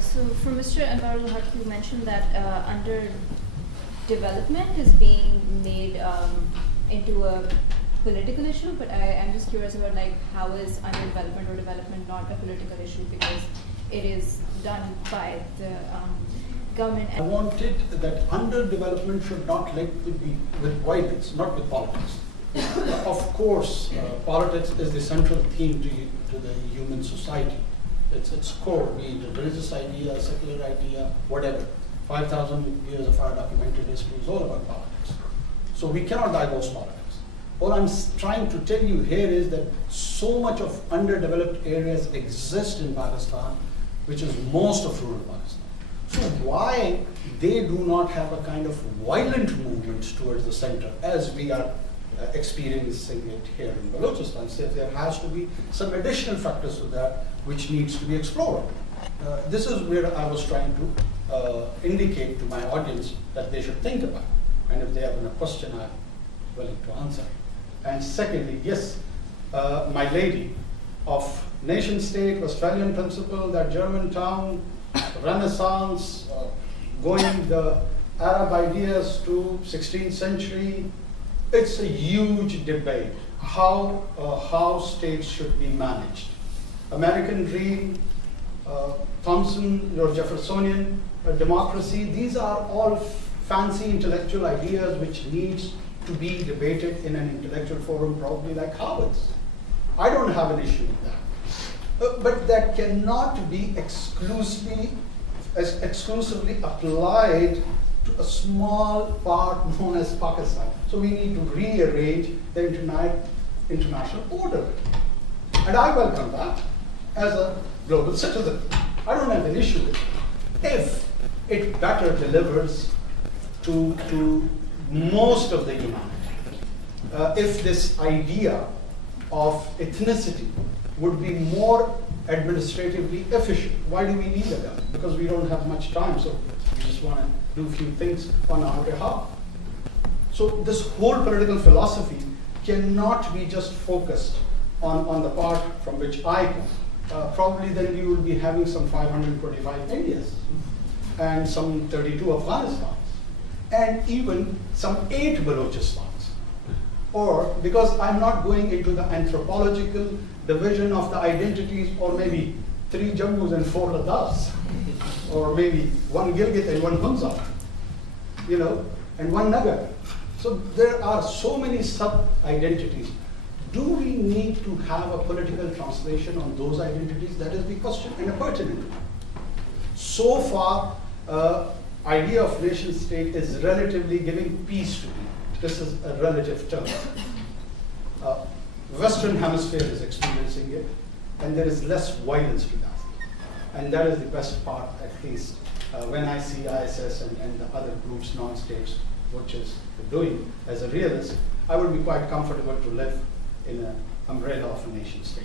So for Mr. Anwarul Haq, you mentioned that underdevelopment is being made into a political issue, but I'm just curious about like how is underdevelopment or development not a political issue, because it is done by the government. I wanted that underdevelopment should not link with violence, not with politics. Of course, politics is the central theme to the human society. It's core, be it a religious idea, a secular idea, whatever. 5,000 years of our documented history is all about politics. So we cannot divorce politics. What I'm trying to tell you here is that so much of underdeveloped areas exist in Pakistan, which is most of rural Pakistan. So why they do not have a kind of violent movement towards the center as we are experiencing it here in Balochistan? So there has to be some additional factors to that which needs to be explored. This is where I was trying to indicate to my audience that they should think about. And if they have a question, I'm willing to answer. And secondly, yes, my lady of nation state, Westphalian principle, that German town, Renaissance, going the Arab ideas to 16th century, it's a huge debate how states should be managed. American dream, Thompson or Jeffersonian democracy, these are all fancy intellectual ideas which needs to be debated in an intellectual forum, probably like Harvard's. I don't have an issue with that. But that cannot be exclusively applied to a small part known as Pakistan. So we need to rearrange the international order. And I welcome that as a global citizen. I don't have an issue with it. If it better delivers to most of the humanity, if this idea of ethnicity would be more administratively efficient. Why do we need a government? Because we don't have much time, so we just want to do a few things on our behalf. So this whole political philosophy cannot be just focused on the part from which I come. Probably then we will be having some 525 Indias and some 32 Afghanistans and even some 8 Balochistan. Or because I'm not going into the anthropological division of the identities, or maybe 3 Jammus and 4 Ladaks, or maybe 1 Gilgit and 1 Hunza, and 1 Nagar. So there are so many sub-identities. Do we need to have a political translation on those identities? That is the question, and a pertinent one. So far, idea of nation state is relatively giving peace to people. This is a relative term. Western hemisphere is experiencing it, and there is less violence to that. And that is the best part, at least, when I see ISS and the other groups, non-states, which is doing as a realist, I would be quite comfortable to live in an umbrella of a nation state.